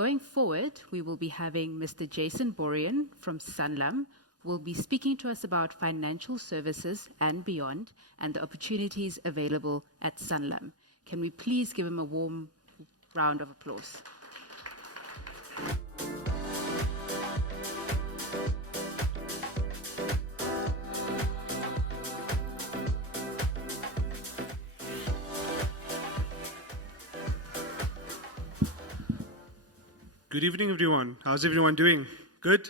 Going forward, we will be having Mr. Jason Borien from Sanlam, who will be speaking to us about financial services and beyond and the opportunities available at Sanlam. Can we please give him a warm round of applause? Good evening, everyone. How's everyone doing? Good?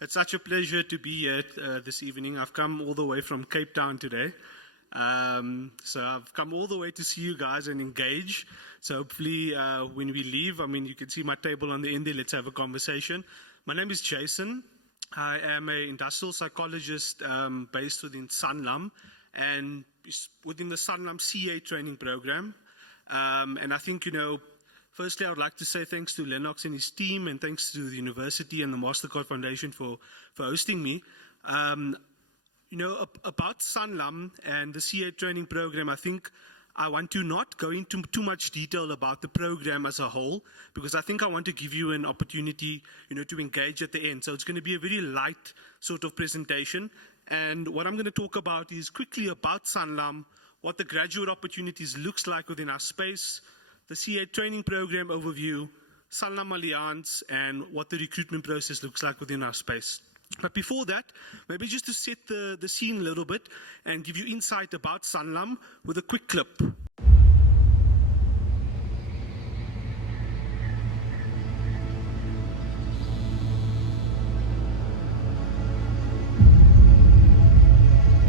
It's such a pleasure to be here this evening. I've come all the way from Cape Town today. So I've come all the way to see you guys and engage. So hopefully when we leave, you can see my table on the end there. Let's have a conversation. My name is Jason. I am an industrial psychologist based within Sanlam and within the Sanlam CA training program. And I think, firstly, I would like to say thanks to Lennox and his team, and thanks to the university and the MasterCard Foundation for hosting me. About Sanlam and the CA training program, I think I want to not go into too much detail about the program as a whole, because I think I want to give you an opportunity, to engage at the end. So it's going to be a very light sort of presentation. And what I'm going to talk about is quickly about Sanlam, what the graduate opportunities looks like within our space, the CA training program overview, Sanlam Alliance, and what the recruitment process looks like within our space. But before that, maybe just to set the scene a little bit and give you insight about Sanlam with a quick clip.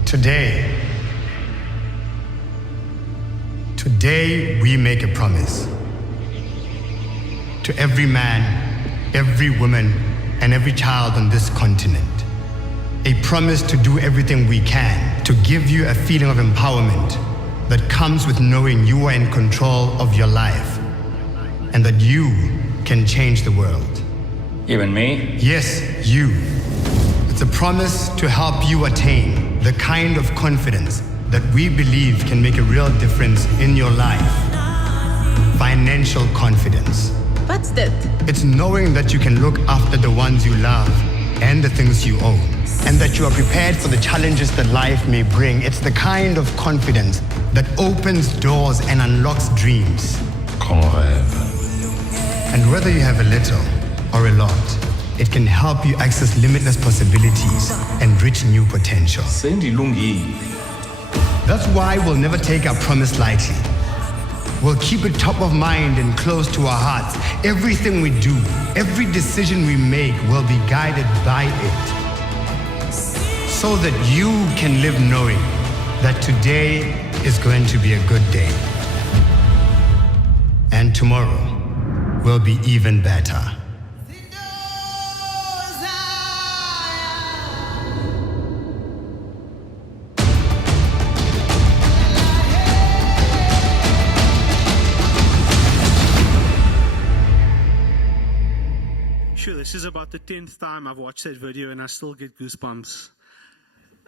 Today we make a promise to every man, every woman, and every child on this continent. A promise to do everything we can to give you a feeling of empowerment that comes with knowing you are in control of your life and that you can change the world. Even me? Yes, you. It's a promise to help you attain the kind of confidence that we believe can make a real difference in your life. Financial confidence. What's that? It's knowing that you can look after the ones you love and the things you own, and that you are prepared for the challenges that life may bring. It's the kind of confidence that opens doors and unlocks dreams. Qu'on rêve. And whether you have a little or a lot, it can help you access limitless possibilities and reach new potential. Sandy Lungi. That's why we'll never take our promise lightly. We'll keep it top of mind and close to our hearts. Everything we do, every decision we make will be guided by it. So that you can live knowing that today is going to be a good day. And tomorrow will be even better. This is about the 10th time I've watched that video and I still get goosebumps.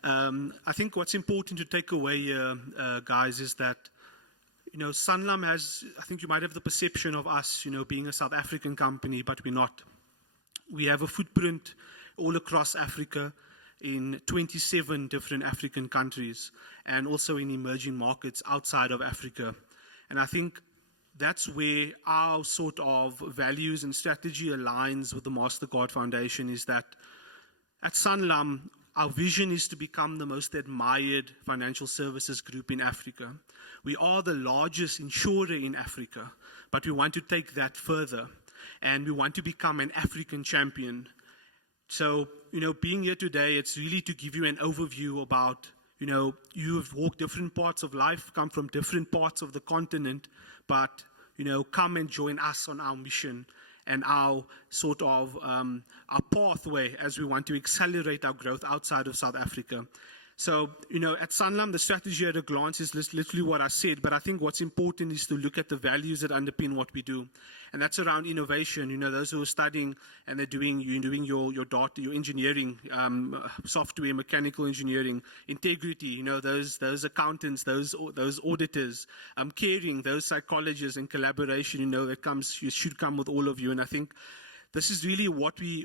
I think what's important to take away here, guys, is that, Sanlam has, I think you might have the perception of us, being a South African company, but we're not. We have a footprint all across Africa in 27 different African countries and also in emerging markets outside of Africa. And I think that's where our sort of values and strategy aligns with the MasterCard Foundation, is that at Sanlam, our vision is to become the most admired financial services group in Africa. We are the largest insurer in Africa, but we want to take that further, and we want to become an African champion. So, being here today, it's really to give you an overview about, you've walked different parts of life, come from different parts of the continent, but, come and join us on our mission and our sort of our pathway as we want to accelerate our growth outside of South Africa. So, at Sanlam, the strategy at a glance is literally what I said, but I think what's important is to look at the values that underpin what we do. And that's around innovation. Those who are studying and you're doing your data, your engineering, software, mechanical engineering, integrity, those accountants, those auditors, caring, those psychologists and collaboration, you should come with all of you. And I think this is really what we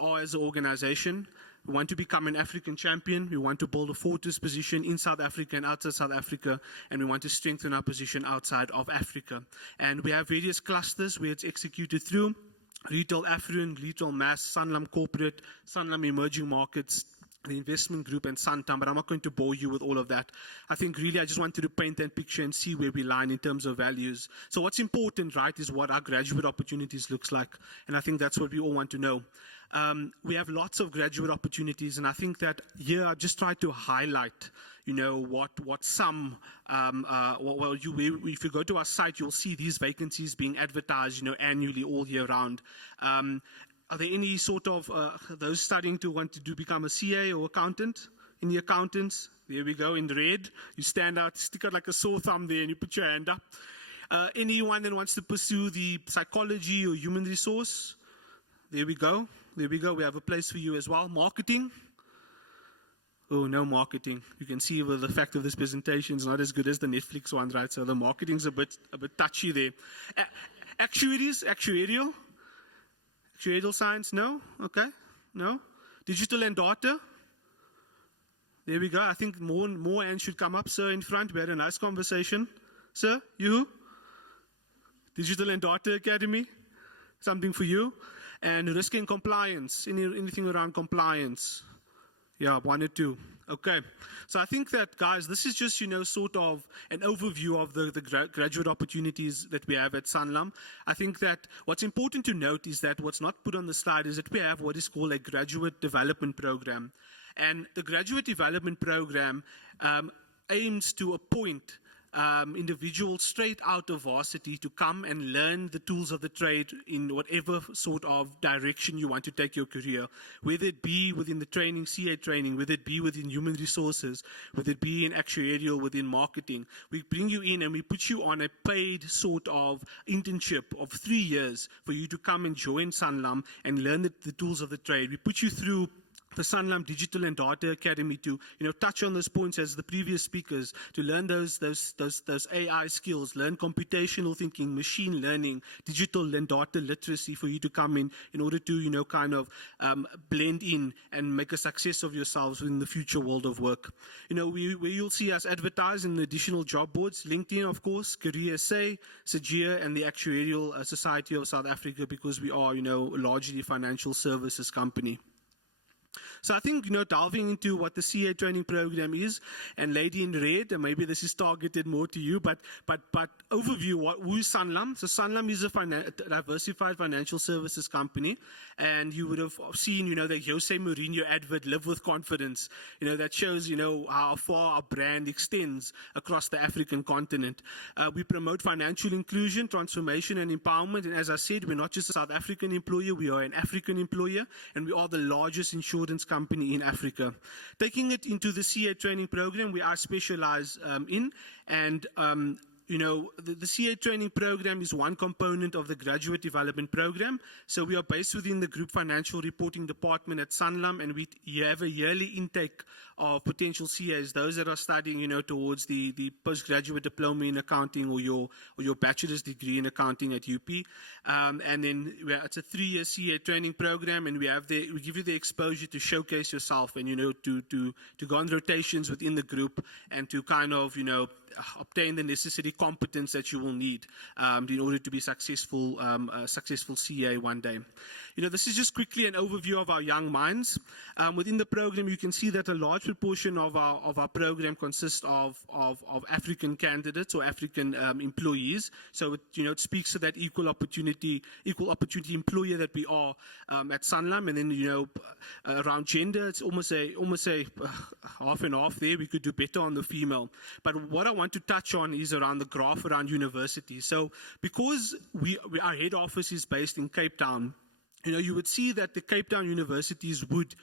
are as an organization. We want to become an African champion. We want to build a fortress position in South Africa and outside South Africa, and we want to strengthen our position outside of Africa. And we have various clusters where it's executed through: retail affluent, retail mass, Sanlam corporate, Sanlam emerging markets, the investment group, and Santam, but I'm not going to bore you with all of that. I think really I just wanted to paint that picture and see where we line in terms of values. So what's important, right, is what our graduate opportunities looks like, and I think that's what we all want to know. We have lots of graduate opportunities, and I think that here I just try to highlight, what some, if you go to our site, you'll see these vacancies being advertised, annually all year round. Are there any sort of those studying to want to become a CA or accountant? Any accountants? There we go, in red. You stand out, stick out like a sore thumb there, and you put your hand up. Anyone that wants to pursue the psychology or human resource? There we go. There we go. We have a place for you as well. Marketing. Oh, no marketing. You can see with the fact of this presentation is not as good as the Netflix one, right? So the marketing's a bit touchy there. Actuarial science, no? Okay, no. Digital and data. There we go. I think more hands should come up. Sir, in front, we had a nice conversation. Sir, you? Digital and Data Academy. Something for you. And risk and compliance. Anything around compliance? Yeah, 1 or 2. Okay. So I think that, guys, this is just, sort of an overview of the graduate opportunities that we have at Sanlam. I think that what's important to note is that what's not put on the slide is that we have what is called a graduate development program. And the graduate development program aims to appoint individuals straight out of varsity to come and learn the tools of the trade in whatever sort of direction you want to take your career, whether it be within the training, CA training, whether it be within human resources, whether it be in actuarial, within marketing. We bring you in and we put you on a paid sort of internship of 3 years for you to come and join Sanlam and learn the tools of the trade. We put you through the Sanlam Digital and Data Academy to, touch on those points as the previous speakers, to learn those AI skills, learn computational thinking, machine learning, digital and data literacy for you to come in order to, blend in and make a success of yourselves in the future world of work. Where you'll see us advertise in additional job boards, LinkedIn, of course, Career SA, Sajia, and the Actuarial Society of South Africa, because we are, largely a financial services company. So I think, delving into what the CA training program is, and lady in red, and maybe this is targeted more to you, but overview, who is Sanlam? So Sanlam is a diversified financial services company, and you would have seen, the Jose Mourinho advert, Live with Confidence, that shows, how far our brand extends across the African continent. We promote financial inclusion, transformation, and empowerment, and as I said, we're not just a South African employer, we are an African employer, and we are the largest insurance company in Africa. Taking it into the CA training program, we are specialized in, and the CA training program is one component of the graduate development program. So we are based within the group financial reporting department at Sanlam, and we have a yearly intake of potential CAs, those that are studying, towards the postgraduate diploma in accounting or your bachelor's degree in accounting at UP. And then it's a 3-year CA training program, and we give you the exposure to showcase yourself and, to go on rotations within the group and to kind of, obtain the necessary competence that you will need in order to be successful CA one day. This is just quickly an overview of our young minds. Within the program, you can see that a large proportion of our program consists of African candidates or African employees. So it speaks to that equal opportunity employer that we are at Sanlam. And then around gender, it's almost a half and half there. We could do better on the female. But what I want to touch on is around the graph around universities. So because our head office is based in Cape Town, you would see that the Cape Town universities would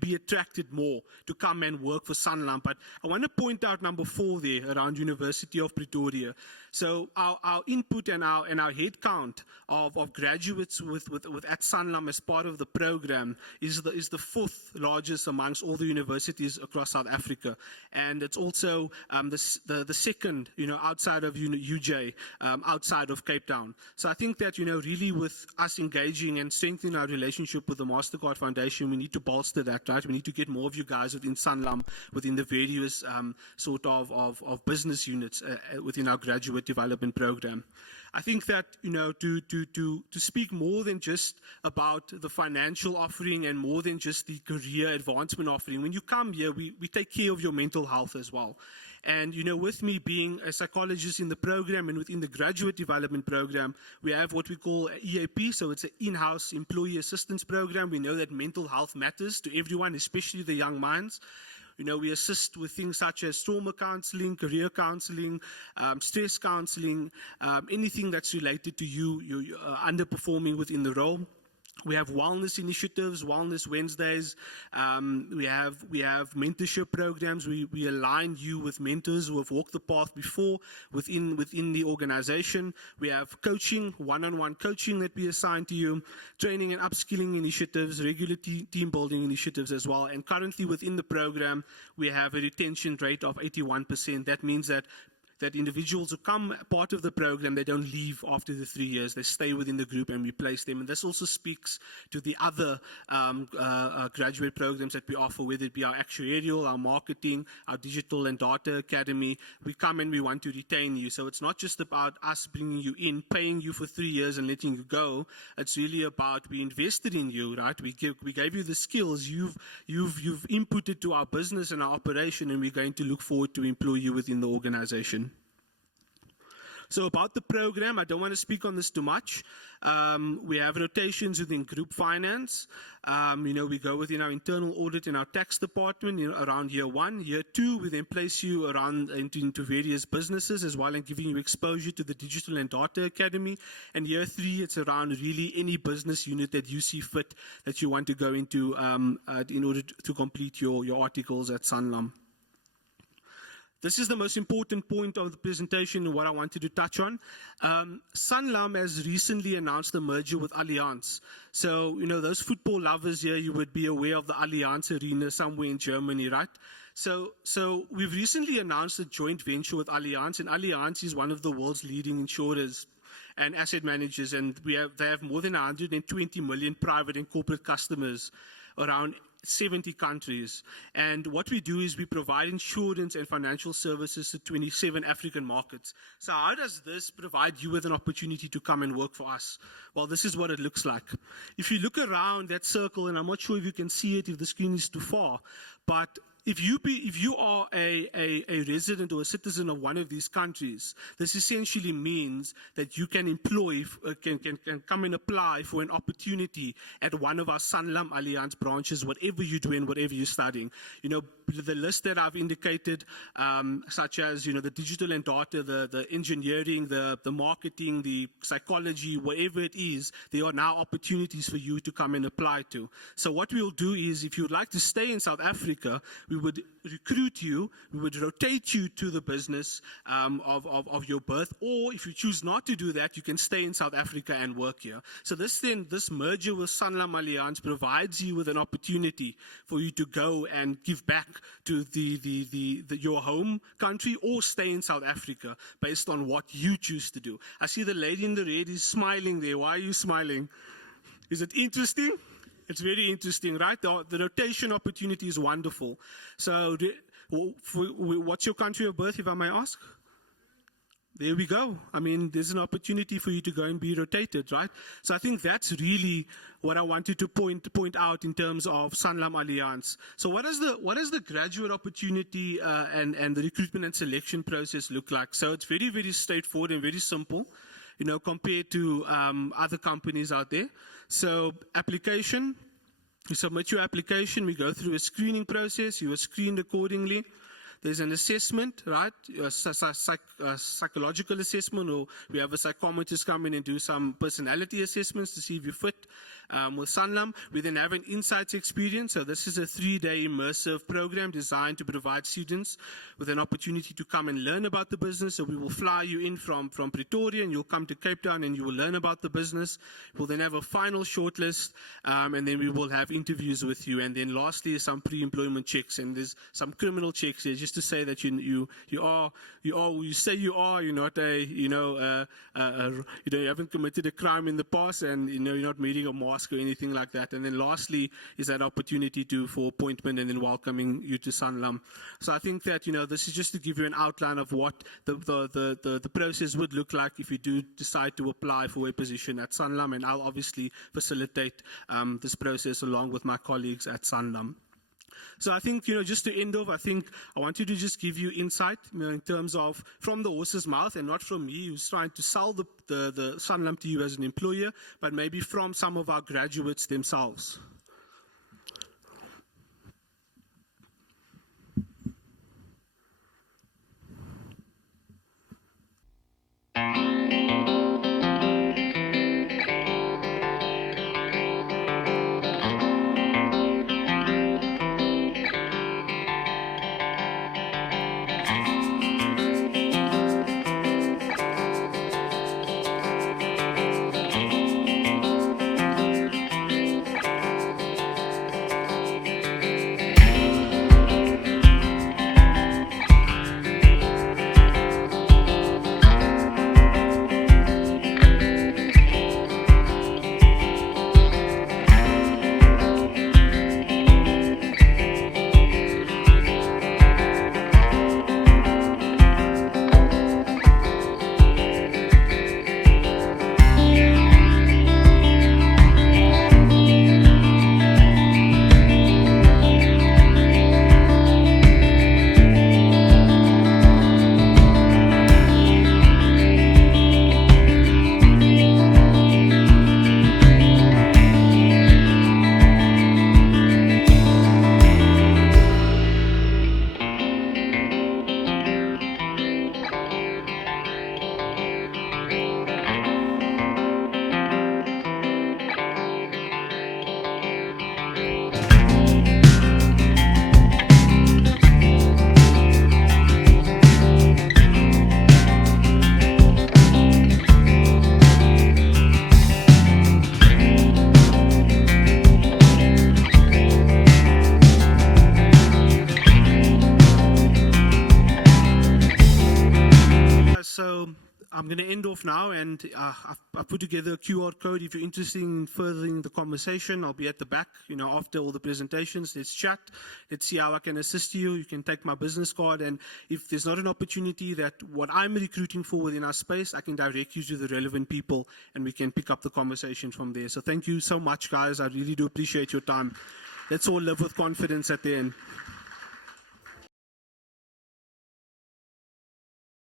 be attracted more to come and work for Sanlam. But I want to point out number 4 there around University of Pretoria. So our input and our head count of graduates with at Sanlam as part of the program is the 4th largest amongst all the universities across South Africa, and it's also the second outside of UJ, outside of Cape Town. So I think that really with us engaging and strengthening our relationship with the MasterCard Foundation, we need to bolster that, right? We need to get more of you guys within Sanlam, within the various sort of business units within our graduate development program. I think that to speak more than just about the financial offering and more than just the career advancement offering, when you come here, we take care of your mental health as well. And, with me being a psychologist in the program and within the graduate development program, we have what we call EAP, so it's an in-house employee assistance program. We know that mental health matters to everyone, especially the young minds. We assist with things such as trauma counseling, career counseling, stress counseling, anything that's related to you underperforming within the role. We have wellness initiatives, Wellness Wednesdays. We have mentorship programs. We align you with mentors who have walked the path before within the organization. We have coaching, one-on-one coaching that we assign to you, training and upskilling initiatives, regular team building initiatives as well. And currently within the program, we have a retention rate of 81%. That means that individuals who come part of the program, they don't leave after the 3 years. They stay within the group and we place them. And this also speaks to the other graduate programs that we offer, whether it be our actuarial, our marketing, our digital and data academy. We come and we want to retain you. So it's not just about us bringing you in, paying you for 3 years and letting you go. It's really about we invested in you, right? We gave you the skills. You've inputted to our business and our operation, and we're going to look forward to employ you within the organization. So about the program, I don't want to speak on this too much. We have rotations within group finance. We go within our internal audit and our tax department around year 1. Year 2, we then place you around into various businesses as well, and giving you exposure to the digital and data academy. And year 3, it's around really any business unit that you see fit that you want to go into in order to complete your articles at Sanlam. This is the most important point of the presentation and what I wanted to touch on. Sanlam has recently announced a merger with Allianz. So, those football lovers here, you would be aware of the Allianz Arena somewhere in Germany, right? So we've recently announced a joint venture with Allianz, and Allianz is one of the world's leading insurers and asset managers, and they have more than 120 million private and corporate customers around 70 countries. And what we do is we provide insurance and financial services to 27 African markets. So how does this provide you with an opportunity to come and work for us? Well, this is what it looks like. If you look around that circle, and I'm not sure if you can see it if the screen is too far, but if you are a resident or a citizen of one of these countries, this essentially means that you can can come and apply for an opportunity at one of our Sanlam Allianz branches, whatever you're doing, whatever you're studying. The list that I've indicated, such as the digital and data, the engineering, the marketing, the psychology, whatever it is, there are now opportunities for you to come and apply to. So what we'll do is, if you'd like to stay in South Africa, we would recruit you, we would rotate you to the business of your birth, or if you choose not to do that, you can stay in South Africa and work here. So this merger with Sanlam Allianz provides you with an opportunity for you to go and give back to your home country or stay in South Africa based on what you choose to do. I see the lady in the red is smiling there. Why are you smiling? Is it interesting? It's very interesting, right? The rotation opportunity is wonderful. So what's your country of birth, if I may ask? There we go. I mean, there's an opportunity for you to go and be rotated, right? So I think that's really what I wanted to point out in terms of Sanlam Allianz. So what does the graduate opportunity and the recruitment and selection process look like? So it's very, very straightforward and very simple, compared to other companies out there. So application, you submit your application, we go through a screening process, you are screened accordingly. there's an assessment, right? A psychological assessment, or we have a psychometrist come in and do some personality assessments to see if you fit with Sanlam. We then have an insights experience. So this is a 3-day immersive program designed to provide students with an opportunity to come and learn about the business. So we will fly you in from Pretoria, and you'll come to Cape Town and you will learn about the business. We'll then have a final shortlist, and then we will have interviews with you. And then lastly, some pre-employment checks, and there's some criminal checks there, just to say that you say you are, you're not you haven't committed a crime in the past, and you're not meeting a mask or anything like that. And then lastly is that opportunity for appointment and then welcoming you to Sanlam. So I think that this is just to give you an outline of what the process would look like if you do decide to apply for a position at Sanlam, and I'll obviously facilitate this process along with my colleagues at Sanlam. So I think, just to end off, I think I wanted to just give you insight, in terms of from the horse's mouth, and not from me who's trying to sell the Sanlam to you as an employer, but maybe from some of our graduates themselves. So I'm going to end off now, and I've put together a QR code. If you're interested in furthering the conversation, I'll be at the back, after all the presentations. Let's chat. Let's see how I can assist you. You can take my business card, and if there's not an opportunity that what I'm recruiting for within our space, I can direct you to the relevant people, and we can pick up the conversation from there. So thank you so much, guys. I really do appreciate your time. Let's all live with confidence at the end.